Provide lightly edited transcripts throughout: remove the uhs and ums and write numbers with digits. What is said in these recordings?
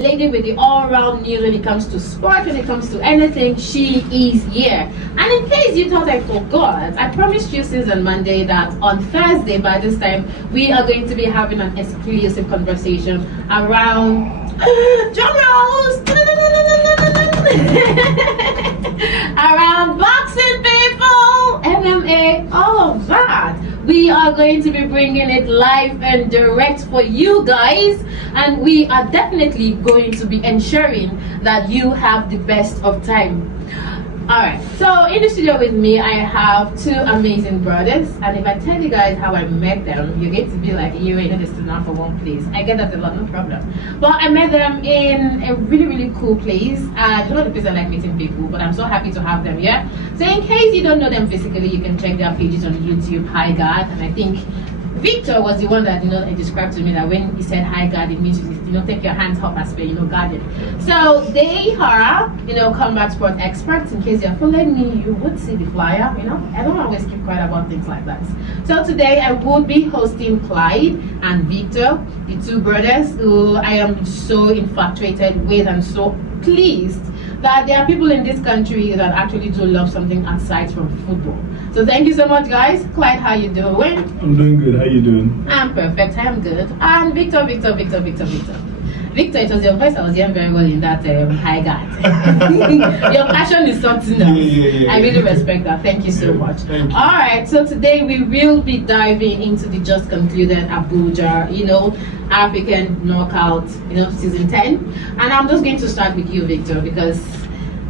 lady with the all-round news when it comes to sport, when it comes to anything. She is here. And in case you thought I forgot, I promised you since on Monday that on Thursday by this time we are going to be having an exclusive conversation around drum rolls around boxing, people, MMA, all of that. We are going to be bringing it live and direct for you guys, and we are definitely going to be ensuring that you have the best of time. Alright, so in the studio with me I have two amazing brothers, and if I tell you guys how I met them, you're going to be like, you ain't this not for one place. I get that a lot, no problem. But I met them in a really cool place. It's not the place I like meeting people, but I'm so happy to have them here. So in case you don't know them physically, you can check their pages on YouTube, Hi God, and I think Victor was the one that described to me that when he said hi God, it means take your hands up as well, guard it. So they are combat sport experts. In case you're following me, you would see the flyer. I don't always keep quiet about things like that. So today I will be hosting Clyde and Victor, the two brothers who I am so infatuated with and so pleased that there are people in this country that actually do love something aside from football. So thank you so much, guys. Clyde, how you doing? I'm doing good. How you doing? I'm perfect. I am good. And Victor. Victor, it was your voice I was hearing very well in that Hi God. Your passion is something else. Yeah. I really respect that. Thank you so much. Thank you. All right. So today we will be diving into the just concluded Abuja, African Knockout, season 10. And I'm just going to start with you, Victor, because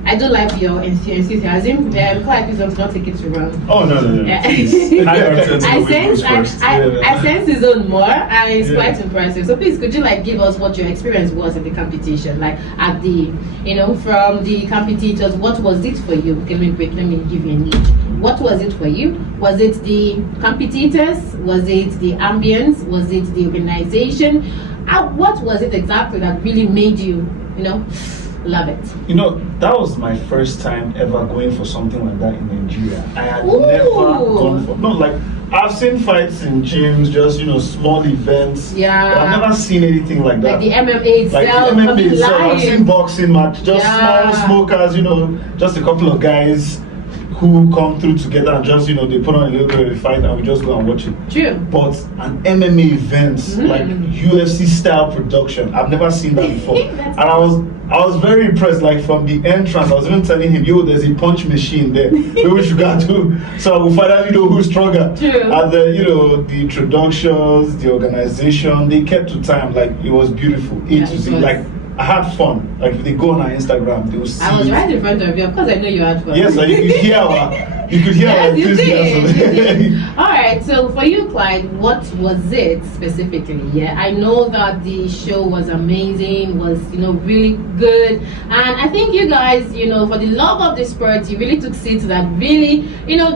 I do like your enthusiasm. Quite please don't take it too wrong. Oh no. I sense his own more, and it's quite impressive. So please, could you give us what your experience was in the competition, at the, from the competitors? What was it for you? Let me give you a niche. What was it for you? Was it the competitors? Was it the ambience? Was it the organization? What was it exactly that really made you, love it? That was my first time ever going for something like that in Nigeria. I had Ooh. never gone for I've seen fights in gyms, just small events. Yeah. But I've never seen anything like that. Like the MMA itself. I've seen boxing match, just small smokers, just a couple of guys who come through together and just, they put on a little bit of a fight and we just go and watch it. True. But an MMA event, like UFC style production, I've never seen that before. And I was very impressed, from the entrance. I was even telling him, there's a punch machine there. Maybe we should go to, so we'll find out, who's stronger. True. And the introductions, the organization, they kept to time. It was beautiful. A to Z. I had fun. If they go on our Instagram, they will see. I was right in front of you. Of course, I know you had fun. Yes, you could hear our enthusiasm. You did. All right. So for you, Clyde, what was it specifically? Yeah, I know that the show was amazing. Was really good, and I think you guys, for the love of the sport, you really took seats that really,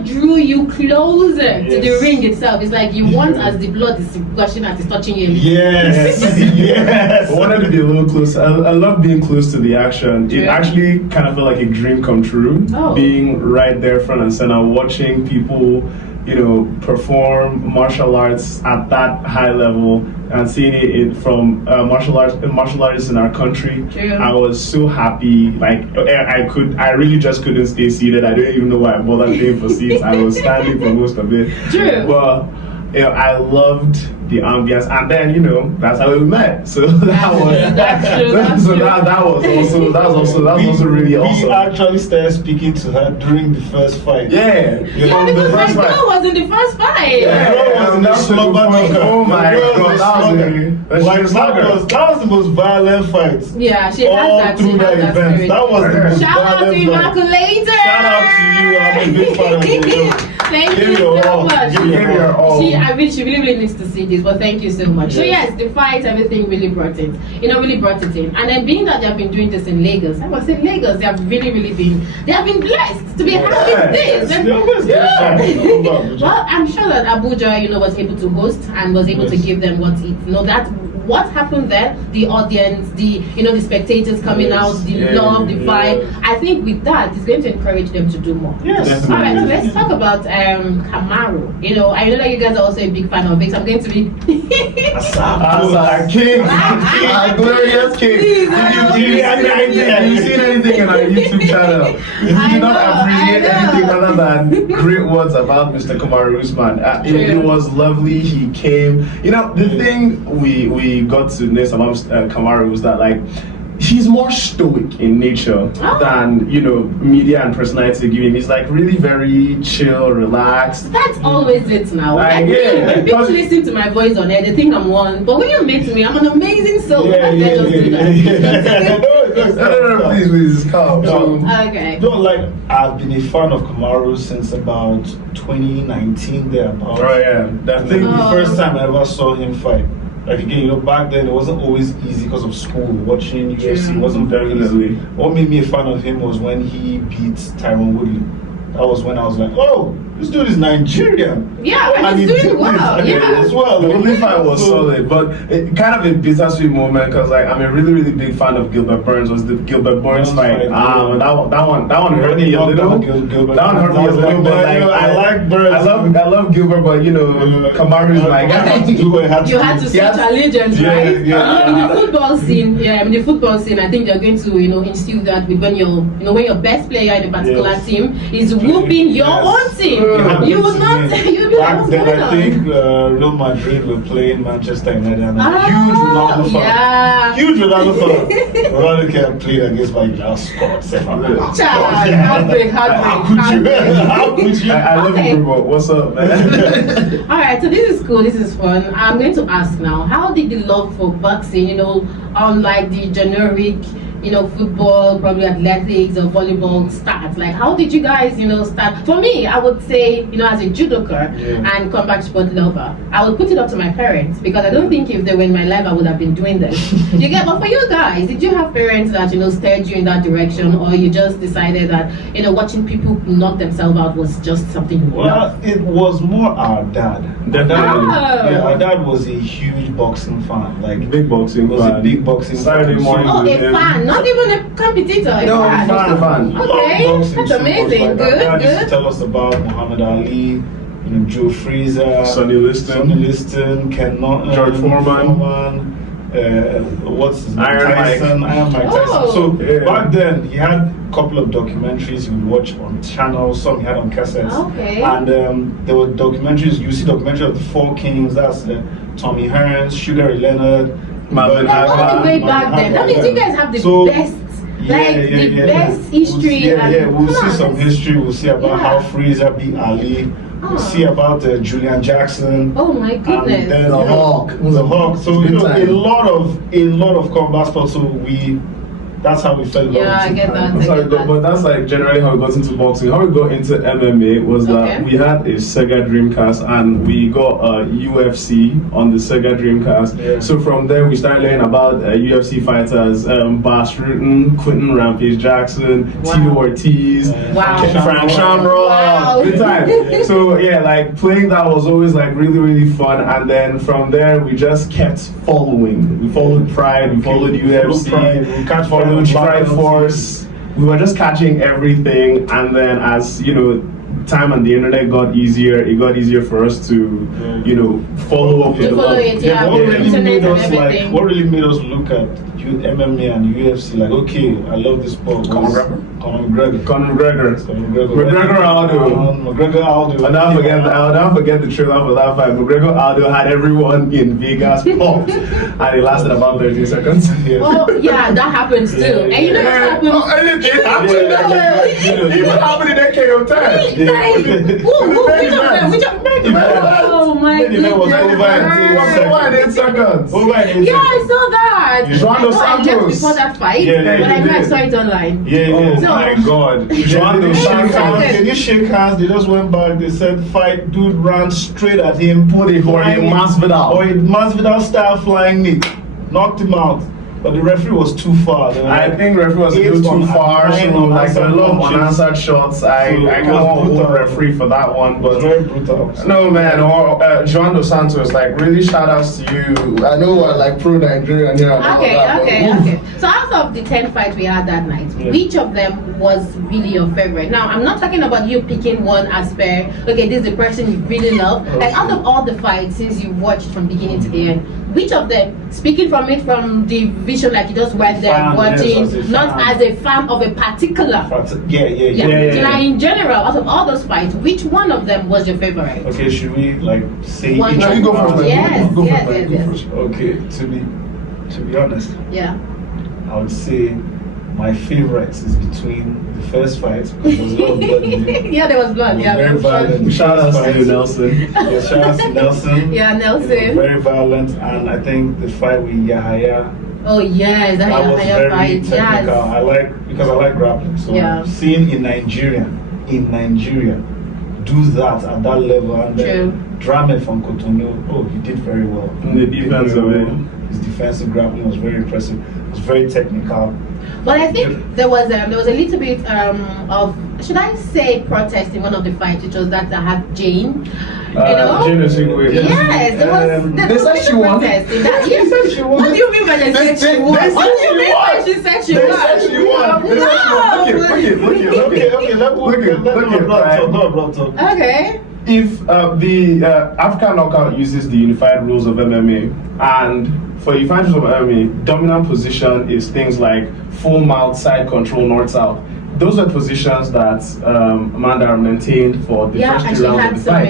drew you closer to the ring itself. It's like you want as the blood is gushing as it's touching you. Yes. Yes. I wanted to be a little closer. I love being close to the action. It actually kind of felt like a dream come true. Being right there front and center, watching people, perform martial arts at that high level and seeing it from martial artists in our country. True. I was so happy. I really just couldn't stay seated. I don't even know why I bothered paying for seats. I was standing for most of it. True. But I loved the ambience, and then that's how we met. So that was also really awesome. We actually started speaking to her during the first fight. Yeah, because my girl was in the first fight. Oh my god, that was the most violent fight. Yeah, she had that. Through that event. That was the most Shout out to violent fight. Immaculator. Shout out to you. I'm a big fan of you. Thank you so much. She really needs to see this, but thank you so much. So yes, the fight, everything really brought it. really brought it in. And then being that they have been doing this in Lagos, I was in Lagos, they have been blessed to be having this. Well, I'm sure that Abuja, was able to host and was able to give them what it, that what happened there, the audience, the the spectators coming Yes. out, the love, the vibe. I think with that, it's going to encourage them to do more. Yes. All right, so let's talk about Camaro. I know that you guys are also a big fan of it. So I'm going to be Asa King, our glorious King. Please, If you've seen anything in our YouTube channel, if you I do not know, appreciate I know. anything other than great words about Mr. Kamaru Usman, it was lovely. He came. The thing we got to know about Kamaru was that he's more stoic in nature than media and personality give him. He's really very chill, relaxed. That's always it now. Yeah, People listen to my voice on air, they think I'm one. But when you meet me, I'm an amazing soul. Just do that. No, please, calm. Okay. I've been a fan of Kamaru since about 2019 thereabout. Oh yeah, I think definitely. the first time I ever saw him fight. Again, back then it wasn't always easy because of school. Watching UFC wasn't very easy. What made me a fan of him was when he beat Tyron Woodley. That was when I was like, oh, this dude is Nigerian. Yeah, and he's doing well. Yeah. as well. The only fight was solid, but it kind of a bittersweet moment because I'm a really, really big fan of Gilbert Burns. Was the Gilbert Burns fight? That one hurt me a little. That one hurt me a little. But I like Burns. I love Gilbert, but Kamaru is my guy. You had to switch allegiance, right? Yeah. In the football scene, I think they're going to, instill that with when when your best player in a particular team is whooping your own team. You will not. You'll be Back like, then, I think Real Madrid were playing Manchester United, and I'm a Ah, huge Ronaldo fan. yeah. Huge Ronaldo fan. Ronaldo can't play against my last squad. Heartbreak. How could you? I love Okay. you, bro. What's up, man? All right, so this is cool. This is fun. I'm going to ask now, how did the love for boxing, unlike the generic, football, probably athletics or volleyball start? How did you guys, start? For me, I would say, as a judoka and combat sport lover, I would put it up to my parents because I don't think if they were in my life, I would have been doing this. But for you guys, did you have parents that, steered you in that direction, or you just decided that, watching people knock themselves out was just something you loved? Well, it was more our dad. Our dad was a huge boxing fan. Big boxing was fan. a big boxing Saturday fan. morning. Oh, a fan, not even a competitor. A fan. Okay, Boxing, that's so amazing. much. My dad used to Good. tell us about Muhammad Ali, Joe Frazier, Sonny Liston, Ken Norton, George Foreman. What's his name? Iron Mike. Iron Mike Tyson. Oh. So back then he had a couple of documentaries you would watch on channels, some he had on cassettes. Okay. And there were documentaries, you see documentary of the Four Kings, that's Tommy Hearns, Sugar Ray Leonard, Marvin All Hagler. the way back then. That means you guys have the best. Best history. We'll see some history. We'll see about how Frazier beat Ali. We'll see about Julian Jackson. Oh my And goodness. then, The Hawk. The Hawk. So Good time. a lot of combat sports. So that's how we fell in love Yeah, I with get it. that. I'm sorry, but that's generally how we got into boxing. How we got into MMA was that we had a Sega Dreamcast and we got UFC on the Sega Dreamcast. Yeah. So from there we started learning about UFC fighters, Bas Rutten, Quentin Rampage Jackson, Tito Ortiz, Wow. Frank Shamrock. Wow. Good time. So playing that was always really, really fun. And then from there we just kept following. We followed Pride, we followed UFC. We can't follow Strike Force. We were just catching everything, and then as time and the internet got easier, it got easier for us to follow up with To follow it, yeah. What really Internet made and us everything. what really made us look at MMA and UFC okay, I love this sport. Conor McGregor. McGregor Aldo. McGregor Aldo. I'll never forget the trailer for that fight. McGregor Aldo had everyone in Vegas pumped, and it lasted about 30 seconds. Oh yeah, that happens too. And you know what happens? It happened. It happened in that KO time. Which of them? Oh my It was goodness. over in 8 seconds. Over in 8 Yeah, I seconds. saw that. João I just Santos. before that fight, Yeah, but I know I did. saw it online. Yeah. So- My God. João Santos. Can you shake hands? They just went back. They said, fight. Dude ran straight at him. For a Masvidal. Or a Masvidal style flying knee. Knocked him out. but the referee was too far. I think referee was a little too far. So like a lot of unanswered shots. I can't hold referee for that one. But very brutal. No man, Joan Dos Santos, like really shout outs to you. I know we're like pro Nigerian here. Okay. So out of the 10 fights we had that night, which of them was really your favorite? Now I'm not talking about you picking one as per, okay, this is the person you really love. Like out of all the fights since you watched from beginning to the end, which of them, speaking from the vision, like you just went there watching, not as a fan of a particular. Yeah. In general, out of all those fights, which one of them was your favorite? Okay, should we like say one? each? You go first. Yes. Okay, to be honest, I would say my favorites is between the first fight, because there was a lot of blood in it. Yeah, there was blood. Very violent. Shout out to you, Nelson. Shout out to Nelson. Nelson. Very violent, and I think the fight with Eyere. Oh yes, that was Eyere very fight. technical. Yes. I like grappling. So seeing in Nigeria, do that at that level, and then Drame from Cotonou, he did very well. The defense of it. His defensive grappling was very impressive. It was very technical. But I think there was a little bit of, should I say, protest in one of the fights, which was that I had Jane. Jane is yes, there was said she won. protest in that. Yes. What do you mean by they said she won? What do you mean by she said she won? No. Okay. If the African knockout uses the unified rules of MMA, and for unified rules of MMA, dominant position is things like full mount, side control, north south. Those are positions that Amanda maintained for the first 3 rounds of the fight.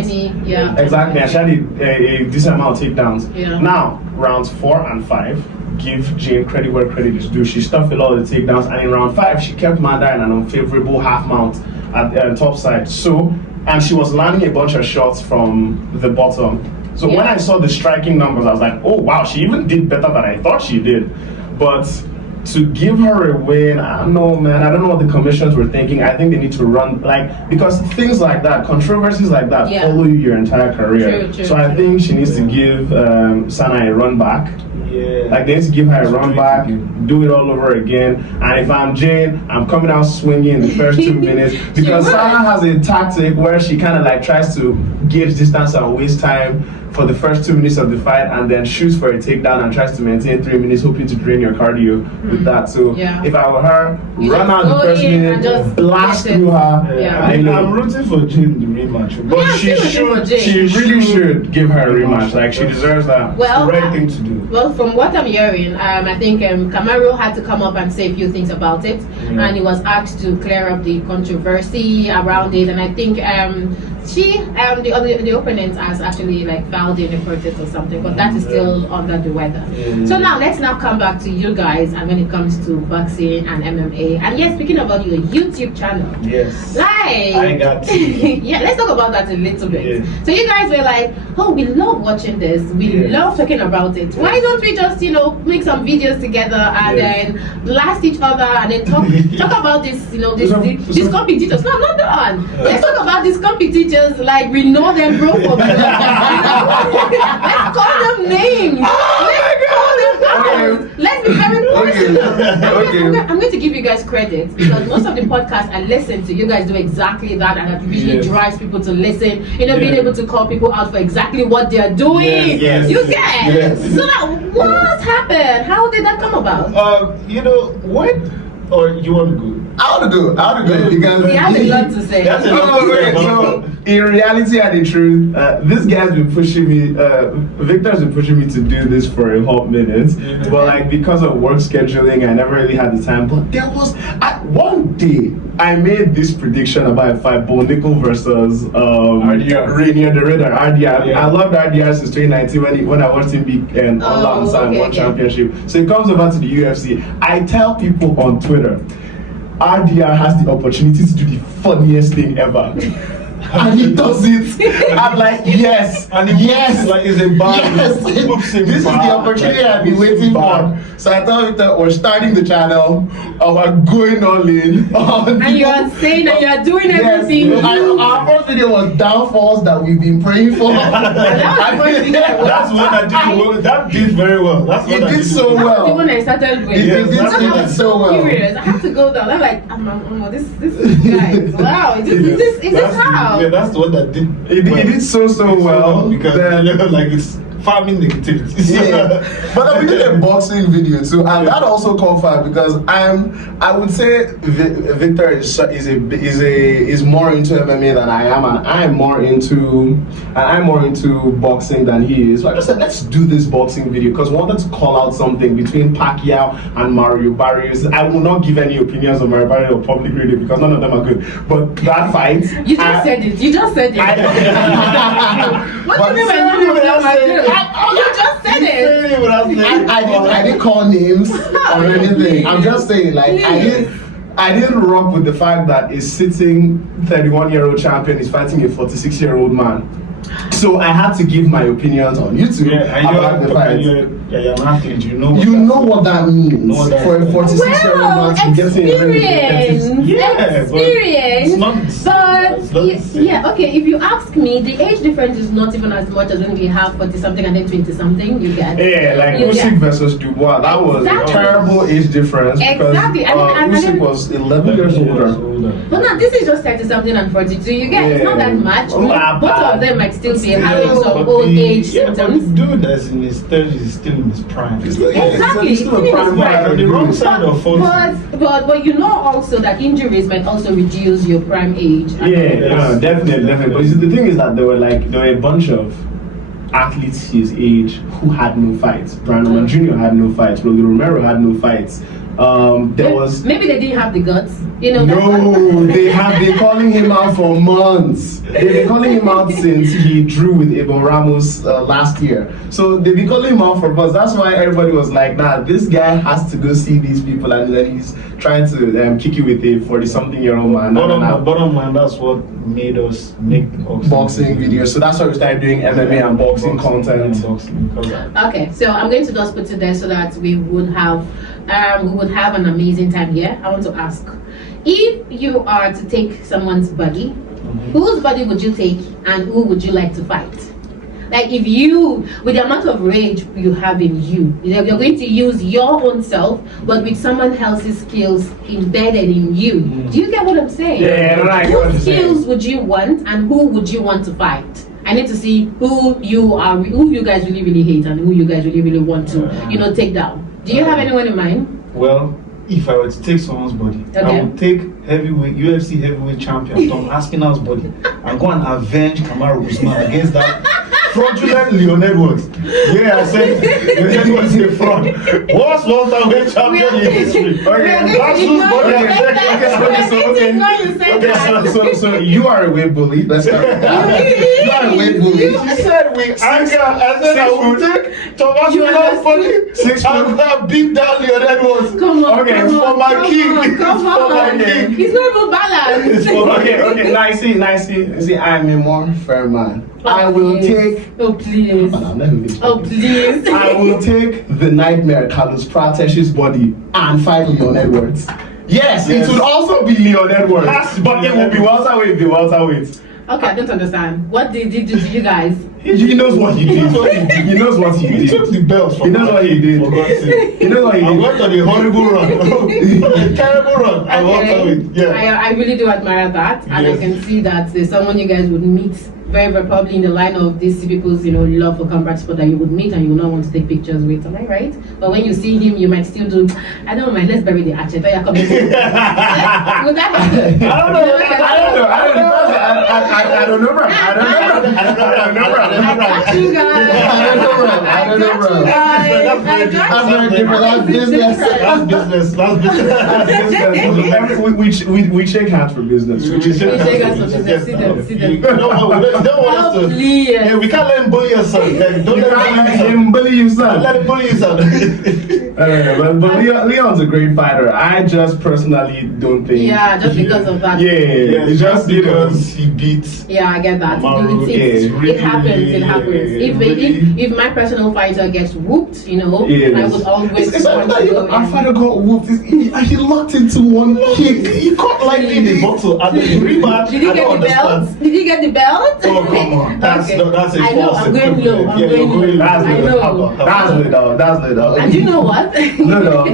Exactly, and she had a decent amount of takedowns. Yeah. Now, rounds 4 and 5, give Jane credit where credit is due. She stuffed a lot of the takedowns, and in round 5, she kept Amanda in an unfavorable half mount at the top side. And she was landing a bunch of shots from the bottom. So when I saw the striking numbers, I was like, oh wow, she even did better than I thought she did. But to give her a win, I don't know, man. I don't know what the commissions were thinking. I think they need to run, because things like that, controversies like that, follow you your entire career. So I think she needs to give Sana a run back. Like they need to give her a run back, do it all over again. And if I'm Jane, I'm coming out swinging in the first 2 minutes, because Sana has a tactic where she kind of like tries to gauge distance and waste time for the first 2 minutes of the fight, and then shoots for a takedown and tries to maintain 3 minutes, hoping to drain your cardio with that. So if I were her, run out the first minute, blast through her. I'm rooting for Jane the rematch, but she really should give her a rematch. Like she deserves that. Well, it's the right thing to do. Well, from what I'm hearing, I think Kamaru had to come up and say a few things about it, and he was asked to clear up the controversy around it, and I think the opponent has actually like filed in a protest or something, but that is still under the weather. So now let's come back to you guys, and when it comes to boxing and MMA, and yes, speaking about your YouTube channel, I got let's talk about that a little bit. So you guys were like, oh, we love watching this, we love talking about it. Why don't we just make some videos together and then blast each other and then talk about this, these competitors. No, I'm not done. Let's talk about these competitors like we know them, bro. Let's call them names. Let's be very personal. I'm going to give you guys credit, because most of the podcasts I listen to, you guys do exactly that, and it really drives people to listen. Being able to call people out for exactly what they are doing. You get. So now, what happened? How did that come about? Or you want to go? I want to go because he has a lot to say. So in reality and in truth, this guy's been pushing me. Victor's been pushing me to do this for a hot minute, but because of work scheduling, I never really had the time. But there was one day I made this prediction about a fight: Bo Nickel versus Rainier the Raider. RDR. I loved RDR since 2019 when I watched him beat All-Out One Championship. So he comes over to the UFC. I tell people on Twitter, RDR has the opportunity to do the funniest thing ever. and he does it. I'm like, yes, And yes, like it's a bad. yes. This is the opportunity I've been waiting for. So I thought Victor, we're starting the channel, we're going all in. And you are saying that you are doing everything. Yes, our first video was downfalls that we've been praying for. That's one that did very well. That's It what did so well. The one I started with. It Yes, did that's so well. Curious. I have to go down. I'm like, this guys. Wow. Is this how? Yeah, that's the one that did. It did so well because like it's farming negativity. Yeah. But we did a boxing video too, and that also confirmed because I would say Victor is more into MMA than I am, and I'm more into boxing than he is. So I just said, let's do this boxing video because I wanted to call out something between Pacquiao and Mario Barrios. I will not give any opinions on Mario Barrios or public radio because none of them are good. But that fight, You just said it. You just said it. What do you mean by none of them are good? You just said it. I didn't call names or anything. I'm just saying, like, I didn't rock with the fact that a sitting 31-year-old champion is fighting a 46-year-old man. So I had to give my opinions on YouTube about the fight. You're an athlete. You know what that means for a 46-year-old man to get in the ring. Experience. But okay, if you ask me, the age difference is not even as much as when we have 40-something and then 20-something. You get. Yeah, like Usyk versus Dubois. That was a terrible age difference because Usyk was 11 years older. But now this is just 30-something and 42. You get. It's not that much. Both of them might still be having some old age symptoms. But the dude that's in his 30s is still in his prime. Exactly. He's still a prime guy. On the wrong side of 40. But you know also that injuries might also reduce your prime age. Yeah, definitely. But the thing is that there were a bunch of athletes his age who had no fights. Brian Roman Jr. had no fights. Rolly Romero had no fights. Maybe they didn't have the guts. No, they have been calling him out for months. They've been calling him out since he drew with Abel Ramos last year. So they've been calling him out for months. That's why everybody was like, nah, this guy has to go see these people, and then he's trying to kick you with a 40-something-year-old man. Bottom line, that's what made us make boxing videos. So that's why we started doing MMA and boxing content. Okay, so I'm going to just put it there so that we would have an amazing time here. I want to ask, if you are to take someone's body, whose body would you take and who would you like to fight? Like if you, with the amount of rage you have in you, you're going to use your own self, but with someone else's skills embedded in you. Do you get what I'm saying? Yeah, right. Whose skills would you want and who would you want to fight? I need to see who you guys really, really hate and who you guys really, really want to, take down. Do you have anyone in mind? Well, if I were to take someone's body, I would take UFC heavyweight champion Tom Aspinall's body and go and avenge Kamaru Usman against that fraudulent Leon Edwards. Yeah, I said Leon Edwards is a fraud. Worst welterweight champion in history. So you are a weight bully. Let's start with that. You are a weight bully. You said we anger. I said I would take Tom Aspinall's body and beat down Leon Edwards. Come on, okay, for my king. Come on. He's not even balanced. Okay. Nice. See, I'm a more fair man. I will take. Oh please. Oh please. I will take the nightmare Carlos Pratesh's body and fight Leon Edwards. Yes, it would also be Leon Edwards, but it will be welterweight. Okay, I don't understand. What did he do to you guys? He knows what he did. He knows what he did. He took the belt from He knows what he did. For God's sake. He knows what he I did. went on a horrible run. A terrible run. I walked away. Yeah. I really do admire that, and I can see that there's someone you guys would meet very, very probably in the line of these people's, love for combat sport that you would meet and you would not want to take pictures with. Am I right? But when you see him, you might still do. I don't mind. Let's bury the hatchet. Would that happen? I don't know, bro. We shake hands for business. See them. Oh, please. Yeah, we can't let him bully us, son. Don't let him bully you, son. Don't let him bully you, son. Don't let him bully you, son. But Leon's a great fighter. I just personally don't think. Yeah, just because of that. Yeah, it's just because he beat. Yeah, I get that. Maru, It happens. It happens. If my personal fighter gets whooped, I would always It's want not to even go our in. fighter got whooped. He locked into one kick. He caught lightning in the bottle. And the rematch, Did you I get don't the belt? understand. Did you get the belt? Oh, come on. That's Okay. a I know, false I'm going low. equivalent. I'm Yeah, going you're low. That's I the know. That's the dog. And you know what? No.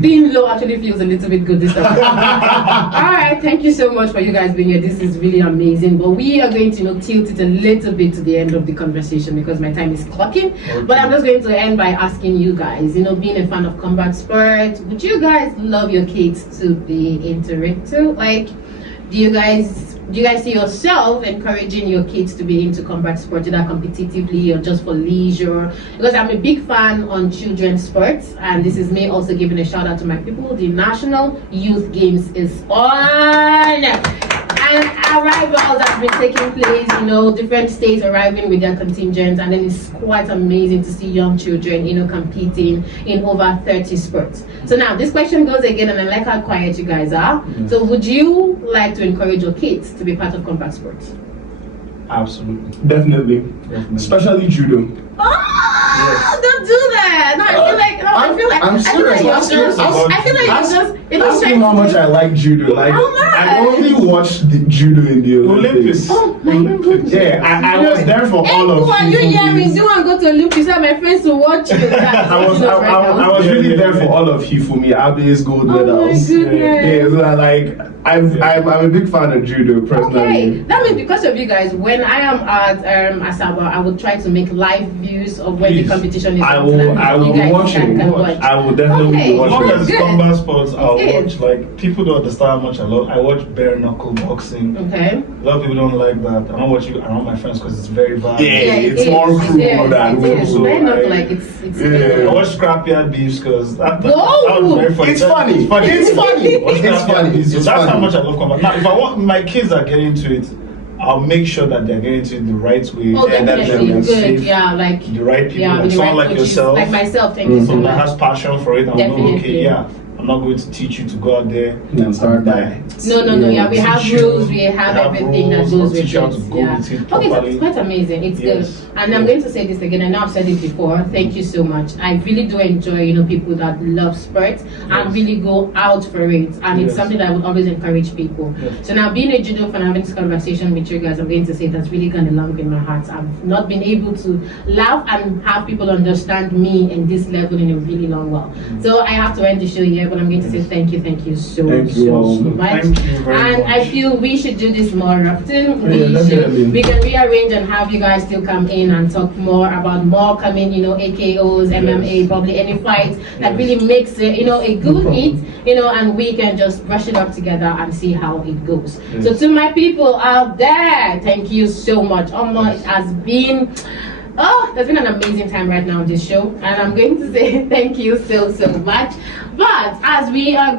Being low actually feels a little bit good this time. Alright, thank you so much for you guys being here. This is really amazing. But we are going to tilt it a little bit to the end of the conversation because my time is clocking. Okay. But I'm just going to end by asking you guys, being a fan of combat sport, would you guys love your kids to be into it too? Like, do you guys see yourself encouraging your kids to be into combat sports, either competitively or just for leisure? Because I'm a big fan on children's sports, and this is me also giving a shout out to my people. The National Youth Games is on, and arrivals have been taking place. Different states arriving with their contingents, and then it's quite amazing to see young children, competing in over 30 sports. So now this question goes again, and I like how quiet you guys are. So would you like to encourage your kids to be part of combat sports? Absolutely. Definitely. Especially judo. Oh, don't do that! No, I feel like I'm serious. you're I'm serious. just Ask me how much I like judo. Like, How much? I only watched the judo in the Olympics. Oh my goodness! Yeah, I was there for all of Who are you FIFA hearing? days. Do and go to Olympics? Have my friends to watch you. I was really there for all of Hifumi Abe's gold Oh my medals. goodness. So I'm a big fan of judo personally. Okay, that means because of you guys, when I am at Asaba, I will try to make live views of when the Please. competition is. I on, will so that you guys watch can it. watch. I will definitely Okay. watch As long it. as it's Good. combat sports, I'll It watch. is. Like, people don't understand how much I love. I watch bare knuckle boxing. Okay. A lot of people don't like that. I don't watch it around my friends because it's very bad. Yeah, it's more cruel than it is. so Very not I- like it's Yeah. I watch scrapyard beefs because that Whoa! was very funny. It's funny. It's funny. Watch It's Scrapyard funny. Beefs. It's That's how funny. much I love combat. Now, if I want my kids are getting into it, I'll make sure that they're getting into it the right way. Oh, and that definitely they're good. safe. Yeah, like The right people, yeah, like with the someone right like coaches, yourself, like myself. Thank you so someone that much. has passion for it, and will know, okay, Definitely. yeah, I'm not going to teach you to go out there And start die. No. Yeah, we have Teach you- rules. We have everything that rules, goes I'll with teach you how to it. go Yeah. with it Okay, so properly. it's quite amazing. It's good. Yes. And I'm going to say this again. I know I've said it before. Thank you so much. I really do enjoy, people that love sports and Yes. really go out for it. And it's Yes. something that I would always encourage people. Yes. So now, being a judo fan, having this conversation with you guys, I'm going to say that's really gone along in my heart. I've not been able to laugh and have people understand me in this level in a really long while. So I have to end the show here, but I'm going to say thank you so Thank you all. much. Thank you very And much. I feel we should do this more often. Yeah, definitely. We can rearrange and have you guys still come in and talk more about more coming, AKOs, MMA, probably any fight that really makes it, a good hit, and we can just brush it up together and see how it goes. Yes. So to my people out there, thank you so much. It has been there's been an amazing time right now on this show, and I'm going to say thank you so much. But as we are